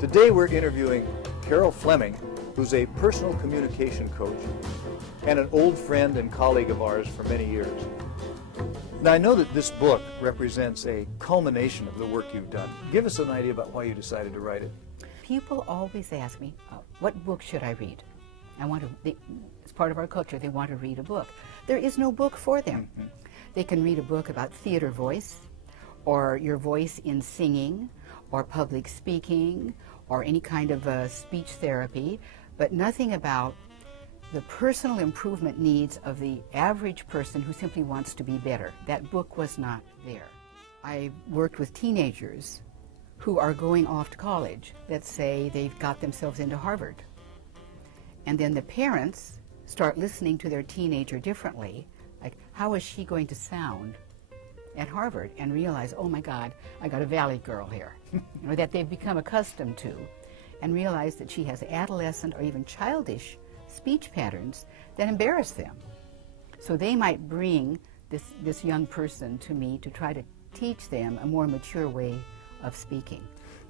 Today we're interviewing Carol Fleming, who's a personal communication coach and an old friend and colleague of ours for many years. Now, I know that this book represents a culmination of the work you've done. Give us an idea about why you decided to write it. People always ask me, what book should I read? It's part of our culture, they want to read a book. There is no book for them. They can read a book about theater voice, or your voice in singing, or public speaking, or any kind of speech therapy, but nothing about the personal improvement needs of the average person who simply wants to be better. That book was not there. I worked with teenagers who are going off to college. Let's say they've got themselves into Harvard. And then the parents start listening to their teenager differently, like, how is she going to sound at Harvard, and realize, oh my God, I got a Valley girl here, or that they've become accustomed to, and realize that she has adolescent or even childish speech patterns that embarrass them. So they might bring this young person to me to try to teach them a more mature way of speaking.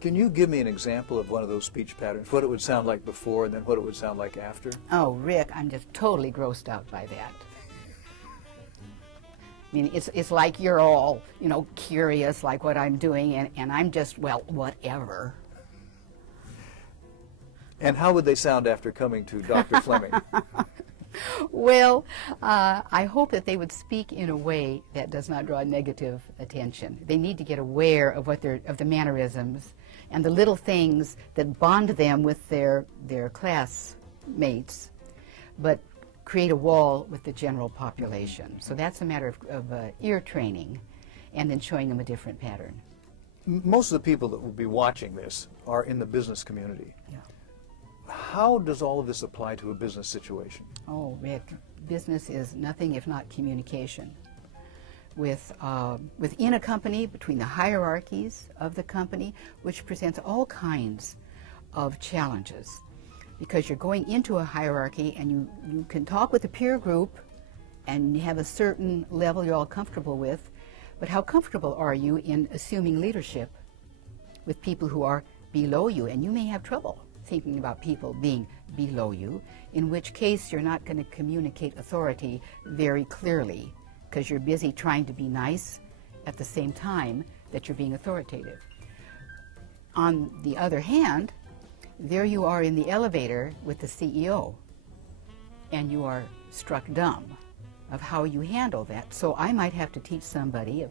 Can you give me an example of one of those speech patterns, what it would sound like before and then what it would sound like after? Oh, Rick, I'm just totally grossed out by that. I mean, it's like you're all, you know, curious like what I'm doing, and I'm just, well, whatever. And how would they sound after coming to Dr. Fleming? Well, I hope that they would speak in a way that does not draw negative attention. They need to get aware of of the mannerisms and the little things that bond them with their classmates, but create a wall with the general population. So that's a matter of ear training, and then showing them a different pattern. Most of the people that will be watching this are in the business community. Yeah. How does all of this apply to a business situation? Oh, Rick, business is nothing if not communication. Within a company, between the hierarchies of the company, which presents all kinds of challenges. Because you're going into a hierarchy, and you can talk with a peer group and you have a certain level you're all comfortable with, but how comfortable are you in assuming leadership with people who are below you? And you may have trouble thinking about people being below you, in which case you're not going to communicate authority very clearly because you're busy trying to be nice at the same time that you're being authoritative. On the other hand, there you are in the elevator with the CEO, and you are struck dumb of how you handle that. So I might have to teach somebody of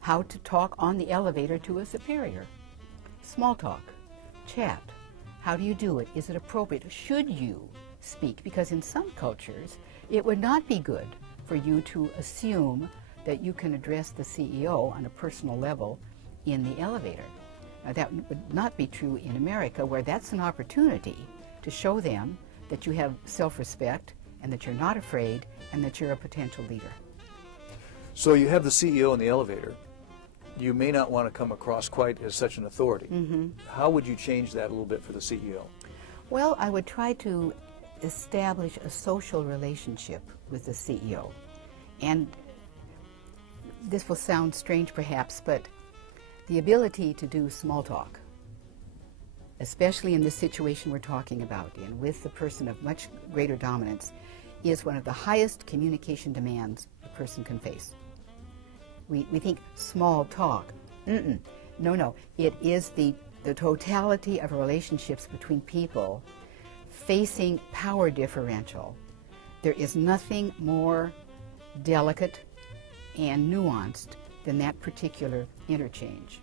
how to talk on the elevator to a superior. Small talk, chat. How do you do it? Is it appropriate? Should you speak? Because in some cultures, it would not be good for you to assume that you can address the CEO on a personal level in the elevator. Now, that would not be true in America, where that's an opportunity to show them that you have self-respect and that you're not afraid and that you're a potential leader. So you have the CEO in the elevator. You may not want to come across quite as such an authority. How would you change that a little bit for the CEO? Well, I would try to establish a social relationship with the CEO. And this will sound strange perhaps, but the ability to do small talk, especially in this situation we're talking about, and with the person of much greater dominance, is one of the highest communication demands a person can face. We think small talk. No. It is the totality of relationships between people facing power differential. There is nothing more delicate and nuanced than that particular interchange.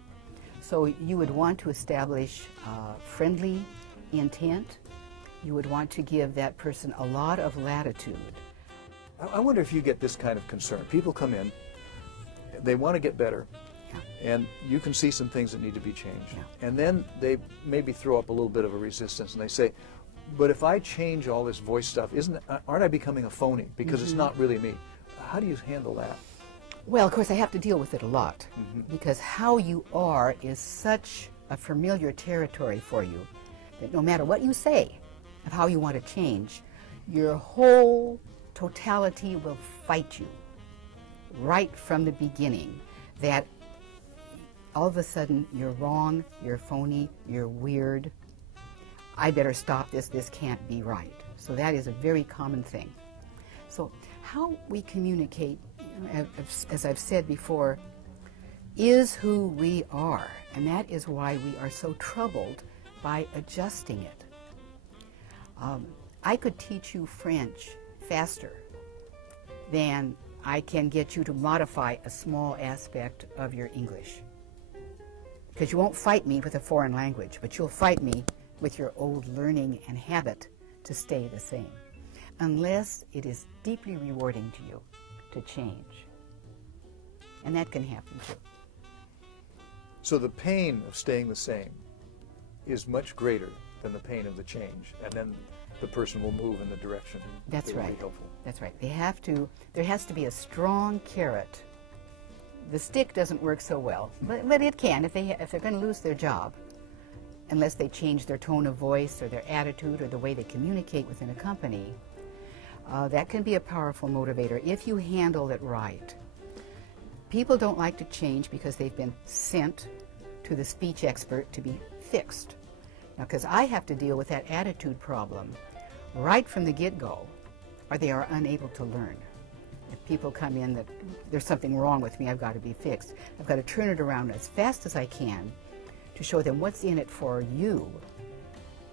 So you would want to establish friendly intent. You would want to give that person a lot of latitude. I wonder if you get this kind of concern. People come in, they want to get better, and you can see some things that need to be changed. And then they maybe throw up a little bit of a resistance, and they say, but if I change all this voice stuff, aren't I becoming a phony? Because it's not really me. How do you handle that? Well, of course, I have to deal with it a lot, because how you are is such a familiar territory for you that no matter what you say of how you want to change, your whole totality will fight you right from the beginning. That all of a sudden you're wrong, you're phony, you're weird. I better stop this, this can't be right. So that is a very common thing. So how we communicate, as I've said before, is who we are, and that is why we are so troubled by adjusting it. I could teach you French faster than I can get you to modify a small aspect of your English. Because you won't fight me with a foreign language, but you'll fight me with your old learning and habit to stay the same, unless it is deeply rewarding to you to change. And that can happen too. So the pain of staying the same is much greater than the pain of the change, and then the person will move in the direction That's that will right. be helpful. That's right. There has to be a strong carrot. The stick doesn't work so well, but it can if they're going to lose their job, unless they change their tone of voice or their attitude or the way they communicate within a company. That can be a powerful motivator if you handle it right. People don't like to change because they've been sent to the speech expert to be fixed. Now, because I have to deal with that attitude problem right from the get-go, or they are unable to learn. If people come in that there's something wrong with me, I've got to be fixed. I've got to turn it around as fast as I can to show them what's in it for you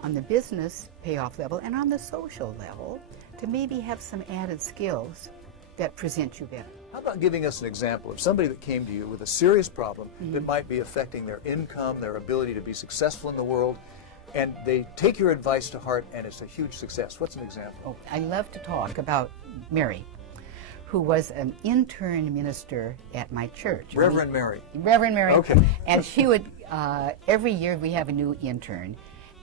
on the business payoff level and on the social level, to maybe have some added skills that present you better. How about giving us an example of somebody that came to you with a serious problem that might be affecting their income, their ability to be successful in the world, and they take your advice to heart and it's a huge success? What's an example? Oh, I love to talk about Mary, who was an intern minister at my church. Reverend Mary. Reverend Mary. Okay. And she would, every year we have a new intern,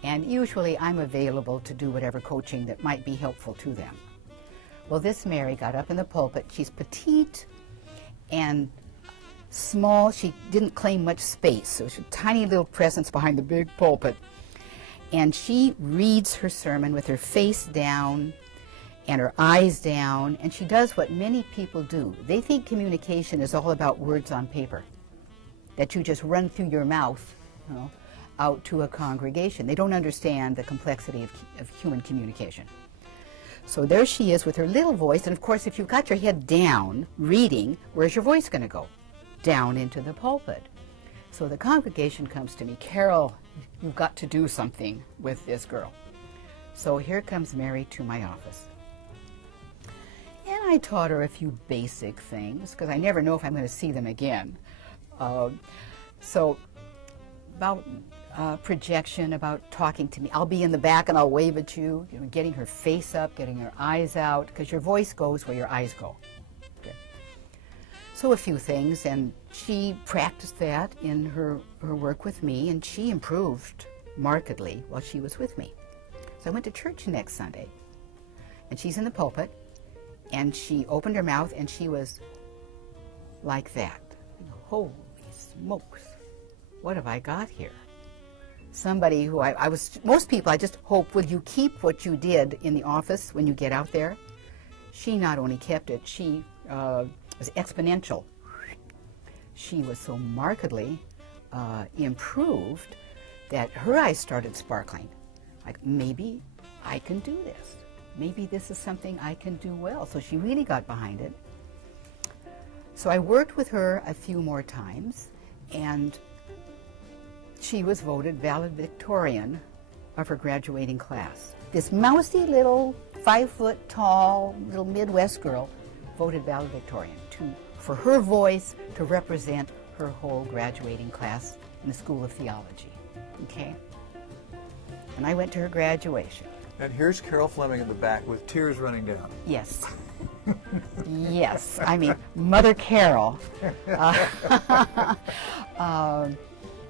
and usually I'm available to do whatever coaching that might be helpful to them. Well, this Mary got up in the pulpit. She's petite and small. She didn't claim much space, so she had a tiny little presence behind the big pulpit. And she reads her sermon with her face down and her eyes down, and she does what many people do. They think communication is all about words on paper, that you just run through your mouth, out to a congregation. They don't understand the complexity of human communication. So there she is with her little voice, and of course if you've got your head down reading, where's your voice going to go? Down into the pulpit. So the congregation comes to me, Carol, you've got to do something with this girl. So here comes Mary to my office. And I taught her a few basic things, because I never know if I'm going to see them again. So about projection, about talking to me. I'll be in the back and I'll wave at you, getting her face up, getting her eyes out, because your voice goes where your eyes go. Okay. So a few things, and she practiced that in her work with me, and she improved markedly while she was with me. So I went to church next Sunday, and she's in the pulpit, and she opened her mouth, and she was like that. Holy smokes, what have I got here? Somebody who most people I just hope, will you keep what you did in the office when you get out there? She not only kept it, she was exponential. She was so markedly improved that her eyes started sparkling. Like, maybe I can do this. Maybe this is something I can do well. So she really got behind it. So I worked with her a few more times, and she was voted valedictorian of her graduating class. This mousy little 5-foot-tall little Midwest girl voted valedictorian for her voice to represent her whole graduating class in the School of Theology. Okay? And I went to her graduation. And here's Carol Fleming in the back with tears running down. Yes. Yes. I mean, Mother Carol.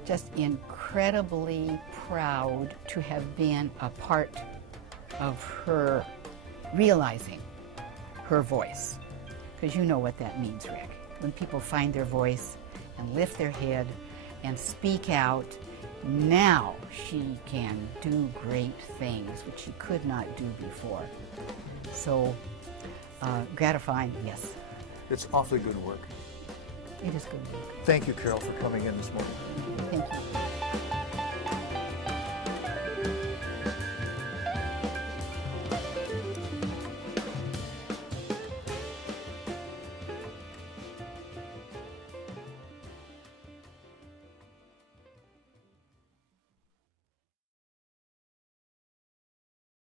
Just incredibly proud to have been a part of her realizing her voice. Because you know what that means, Rick. When people find their voice and lift their head and speak out, now she can do great things which she could not do before. So gratifying, yes. It's awfully good work. It is good work. Thank you, Carol, for coming in this morning. Thank you.